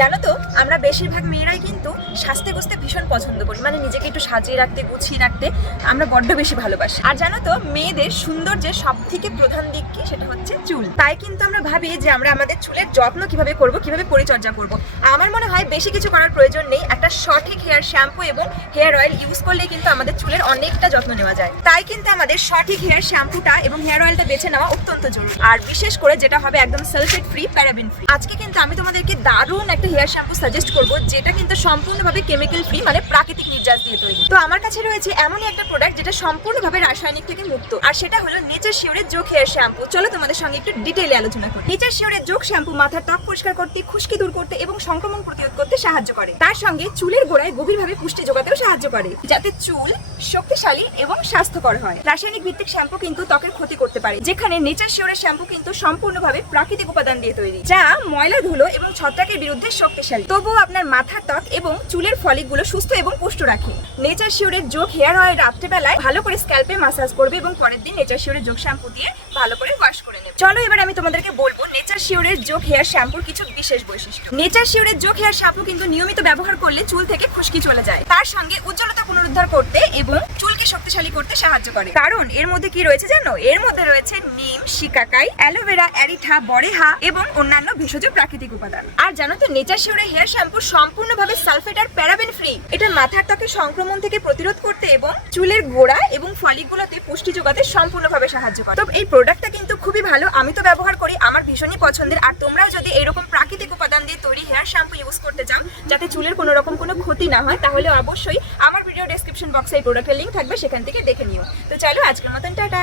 জানো তো আমরা বেশিরভাগ মেয়েরাই কিন্তু সাজতে গোছতে ভীষণ পছন্দ করি, মানে নিজেকে একটু সাজিয়ে রাখতে গুছিয়ে রাখতে আমরা বড্ড বেশি ভালোবাসি। আর জানো তো মেয়েদের সৌন্দর্যের সব থেকে প্রধান দিক কি, সেটা হচ্ছে চুল। তাই কিন্তু আমরা ভাবি যে আমরা আমাদের চুলের যত্ন কিভাবে করব, কিভাবে পরিচর্যা করব। আমার মনে হয় বেশি কিছু করার প্রয়োজন নেই, একটা সঠিক হেয়ার শ্যাম্পু এবং হেয়ার অয়েল ইউজ করলে কিন্তু আমাদের চুলের অনেকটা যত্ন নেওয়া যায়। তাই কিন্তু আমাদের সঠিক হেয়ার শ্যাম্পুটা এবং হেয়ার অয়েলটা বেছে নেওয়া অত্যন্ত জরুরি, আর বিশেষ করে যেটা হবে একদম সালফেট ফ্রি, প্যারাবেন ফ্রি। আজকে কিন্তু আমি তোমাদেরকে দারুণ একটা হেয়ার শ্যাম্পু সাজেস্ট করব, যেটা কিন্তু সম্পূর্ণভাবে কেমিক্যাল ফ্রি, মানে প্রাকৃতিক নির্যাস দিয়ে তৈরি। তো আমার কাছে রয়েছে এমনই একটা প্রোডাক্ট যেটা সম্পূর্ণভাবে রাসায়নিক থেকে মুক্ত, আর সেটা হলো নেচার শিওরের যোগ হেয়ার শ্যাম্পু। চলো তোমাদের সঙ্গে একটু ডিটেইলে আলোচনা করি। নেচার শিওরের যোগ শ্যাম্পু মাথার ত্বক পরিষ্কার করতে, খুশকি দূর করতে এবং সংক্রমণ প্রতিরোধ করতে সাহায্য করে। তার সঙ্গে চুলের গোড়ায় গভীরভাবে পুষ্টি যোগাতেও সাহায্য করে, যাতে চুল শক্তিশালী এবং স্বাস্থ্যকর হয়। রাসায়নিক ভিত্তিক শ্যাম্পু কিন্তু ত্বকের ক্ষতি করতে পারে, যেখানে নেচার শিওরের শ্যাম্পু কিন্তু সম্পূর্ণভাবে প্রাকৃতিক উপাদান দিয়ে তৈরি, যা ময়লা ধুলো এবং ছত্রাকের বিরুদ্ধে শক্তিশালী, তবুও আপনার মাথার ত্বক এবং চুলের ফলিকগুলো সুস্থ এবং পুষ্ট রাখে। নেচার শিওরের যোগ হেয়ার অয়েল রাত্রেবেলায় ভালো করে স্ক্যাল্পে মাসাজ করবে এবং পরের দিন নেচার শিওরের যোগ শ্যাম্পু দিয়ে ভালো করে ওয়াশ করে নেবে। চলো এবার আমি তোমাদেরকে বলবো নেচার শিওরের যোগ হেয়ার শ্যাম্পুর কিছু বিশেষ বৈশিষ্ট্য। নেচার শিওরের যোগ হেয়ার শ্যাম্পু কিন্তু নিয়মিত ব্যবহার করলে চুল থেকে খুশকি চলে যায়, তার সঙ্গে উজ্জ্বলতা পুনরুদ্ধার করতে এবং চুলকে শক্তিশালী করতে সাহায্য করে। কারণ এর মধ্যে কি রয়েছে জানো? এর মধ্যে রয়েছে নিম, শিকাকাই, অ্যালোভেরা, অ্যারিঠা, বরেহা এবং অন্যান্য ভেষজ প্রাকৃতিক উপাদান। আর জানো তো নেচার শিওরের হেয়ার শ্যাম্পু সম্পূর্ণভাবে সালফেট আর প্যারাবেন ফ্রি। এটা মাথার ত্বকের সংক্রমণ থেকে প্রতিরোধ করতে এবং চুলের গোড়া এবং ফলিকগুলোতে পুষ্টি যোগাতে সম্পূর্ণভাবে সাহায্য করে। তো এই প্রোডাক্টটা কিন্তু খুবই ভালো, আমি তো ব্যবহার করি, আমার ভীষণই পছন্দের। আর তোমরাও যদি এরকম প্রাকৃতিক উপাদান দিয়ে তৈরি হেয়ার শ্যাম্পু ইউজ করতে চাও, যাতে চুলের কোনো রকম কোনো ক্ষতি না হয়, তাহলে অবশ্যই আমার ভিডিও ডেসক্রিপশন বক্সে এই প্রোডাক্টের লিংক থাকবে, সেখান থেকে দেখে নিও। তো চলো আজকের মতন টাটা।